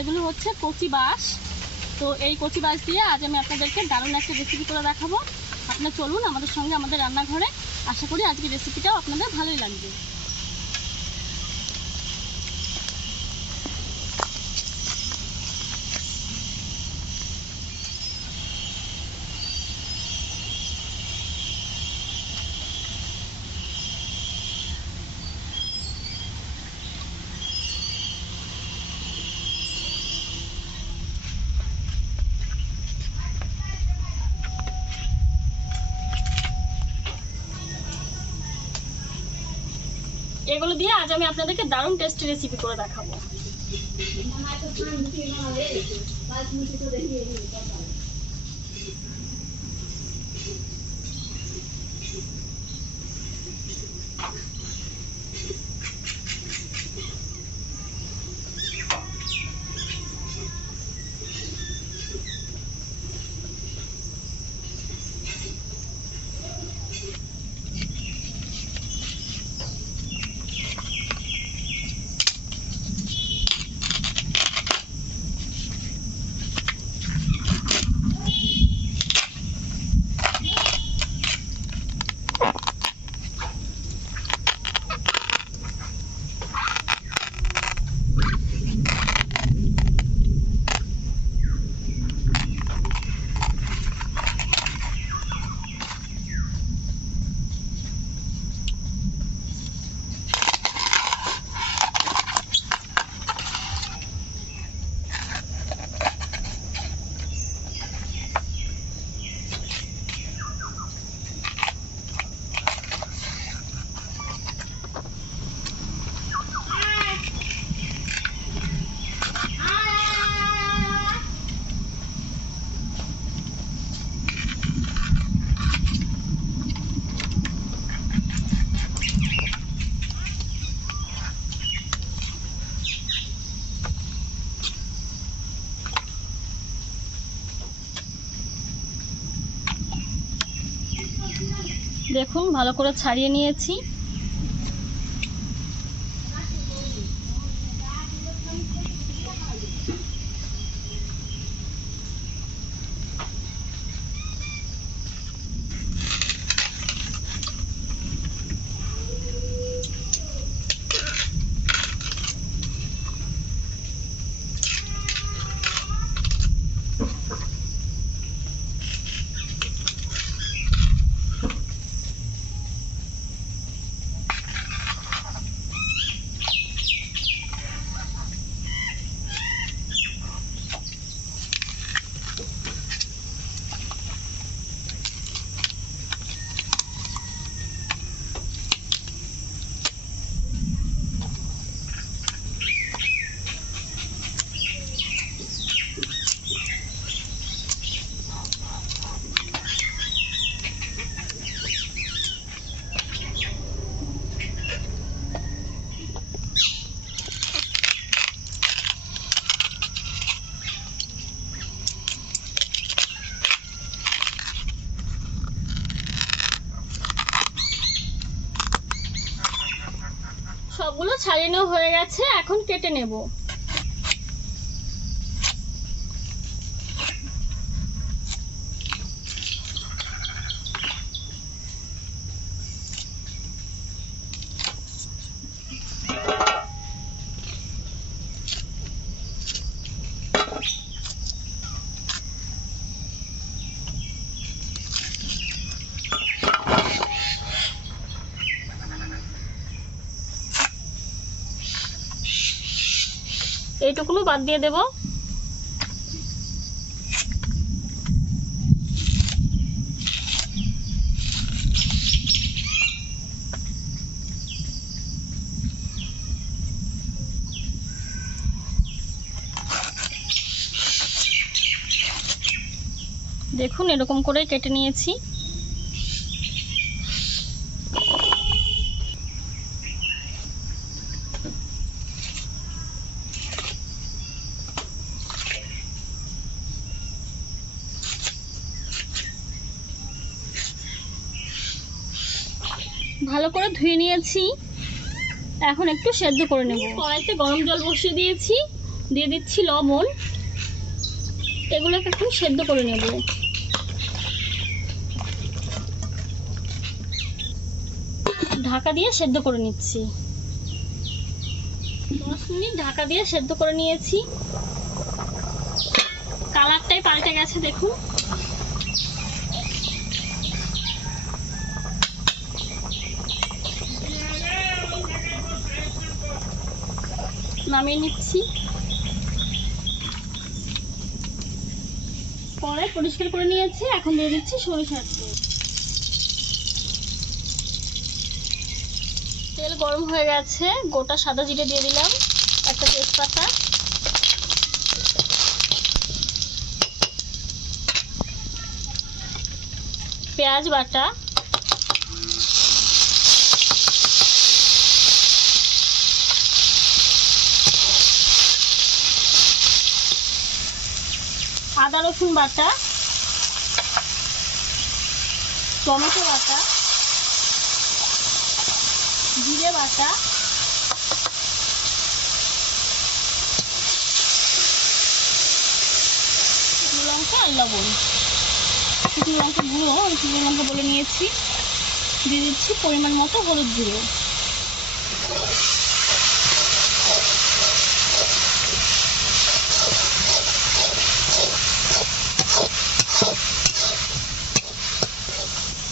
এগুলো হচ্ছে কচি বাঁশ। তো এই কচি বাঁশ দিয়ে আজ আমি আপনাদেরকে দারুণ একটা রেসিপি করে দেখাবো। আপনারা চলুন আমাদের সঙ্গে আমাদের রান্নাঘরে। আশা করি আজকের রেসিপিটাও আপনাদের ভালোই লাগবে। এগুলো দিয়ে আজ আমি আপনাদেরকে দারুণ টেস্টি রেসিপি করে দেখাবো। দেখুন ভালো করে ছাড়িয়ে নিয়েছি। সবগুলো ছাড়িয়ে নেওয়া হয়ে গেছে, এখন কেটে নেব। এইটুকুনো বাদ দিয়ে দেব। দেখুন এরকম করে কেটে নিয়েছি। ভালো করে ধুয়ে নিয়েছি, এখন একটু সেদ্ধ করে নেব। কড়াইতে গরম জল বসিয়ে দিয়েছি, দিয়ে দিচ্ছি লবণ। এগুলোকে এখন সেদ্ধ করে নেব। ঢাকা দিয়ে সেদ্ধ করে নিচ্ছি। 10 মিনিট ঢাকা দিয়ে সেদ্ধ করে নিয়েছি। কালারটাই পাল্টে গেছে দেখুন। নামিয়ে নিচ্ছি। পরে পরিষ্কার করে নিয়েছি। এখন দিয়ে দিচ্ছি সরিষার তেল। তেল গরম হয়ে গেছে। গোটা সাদা জিরে দিয়ে দিলাম, একটা তেজপাতা, পেঁয়াজ বাটা, আদা রসুন বাটা, টমেটো বাটা, জিরে বাটা, শুকনো লঙ্কা আর লবণ। শুকনো লঙ্কা গুঁড়ো আমি শুকনো লঙ্কা বলে নিয়েছি। দিয়ে দিচ্ছি পরিমাণ মতো হলুদ গুঁড়ো।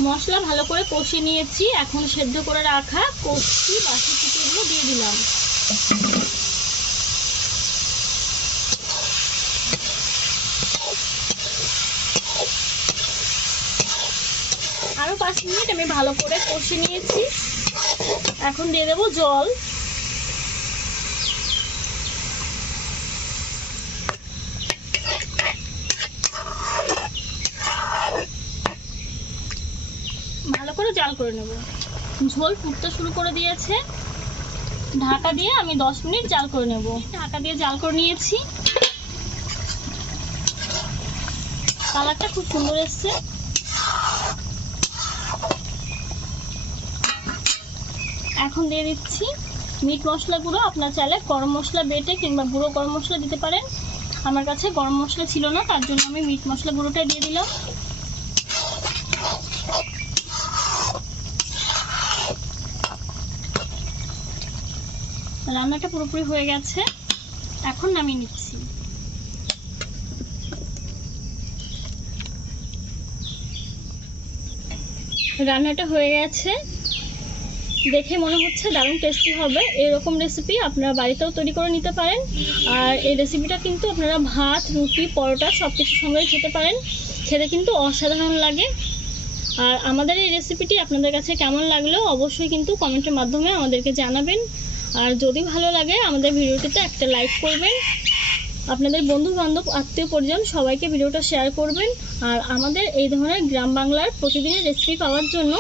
মশলা ভালো করে কষিয়ে নিয়েছি। এখন সেদ্ধ করে রাখা কচি বাসি চিকেনগুলো দিয়ে দিলাম। আরো 5 মিনিট আমি ভালো করে কষিয়ে নিয়েছি। এখন দিয়ে দেবো জল। ভালো করে জাল করে নেব। ঝোল ফুটতে শুরু করে দিয়েছে। ঢাকা দিয়ে আমি 10 মিনিট জাল করে নেব। ঢাকা দিয়ে জাল করে নিয়েছি। কালারটা খুব সুন্দর এসছে। এখন দিয়ে দিচ্ছি মিট মশলা গুঁড়ো। আপনার চাইলে গরম মশলা বেটে কিংবা গুঁড়ো গরম মশলা দিতে পারেন। আমার কাছে গরম মশলা ছিল না, তার জন্য আমি মিট মশলা গুঁড়োটাই দিয়ে দিলাম। রান্নাটা পুরোপুরি হয়ে গেছে। এখন নামিয়ে নিচ্ছি। রান্নাটা হয়ে গেছে। দেখে মনে হচ্ছে দারুণ টেস্টি হবে। এরকম রেসিপি আপনারা বাড়িতেও তৈরি করে নিতে পারেন। আর এই রেসিপিটা কিন্তু আপনারা ভাত, রুটি, পরোটা সব কিছুর সঙ্গে খেতে পারেন। খেতে কিন্তু অসাধারণ লাগে। আর আমাদের এই রেসিপিটি আপনাদের কাছে কেমন লাগলো অবশ্যই কিন্তু কমেন্টের মাধ্যমে আমাদেরকে জানাবেন। আর যদি ভালো লাগে আমাদের ভিডিওটিতে একটা লাইক করবেন। আপনাদের বন্ধু বান্ধব, আত্মীয় পরিজন সবাইকে ভিডিওটা শেয়ার করবেন। আর আমাদের এই ধরনের গ্রাম বাংলার প্রতিদিনের রেসিপি পাওয়ার জন্য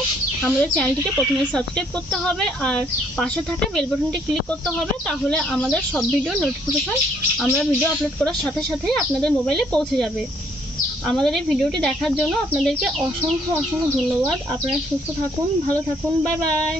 আমাদের চ্যানেলটিকে প্রথমে সাবস্ক্রাইব করতে হবে আর পাশে থাকা বেল বাটনটি ক্লিক করতে হবে। তাহলে আমাদের সব ভিডিও নোটিফিকেশন আমরা ভিডিও আপলোড করার সাথে সাথেই আপনাদের মোবাইলে পৌঁছে যাবে। আমাদের এই ভিডিওটি দেখার জন্য আপনাদেরকে অসংখ্য ধন্যবাদ। আপনারা সুস্থ থাকুন, ভালো থাকুন। Bye bye.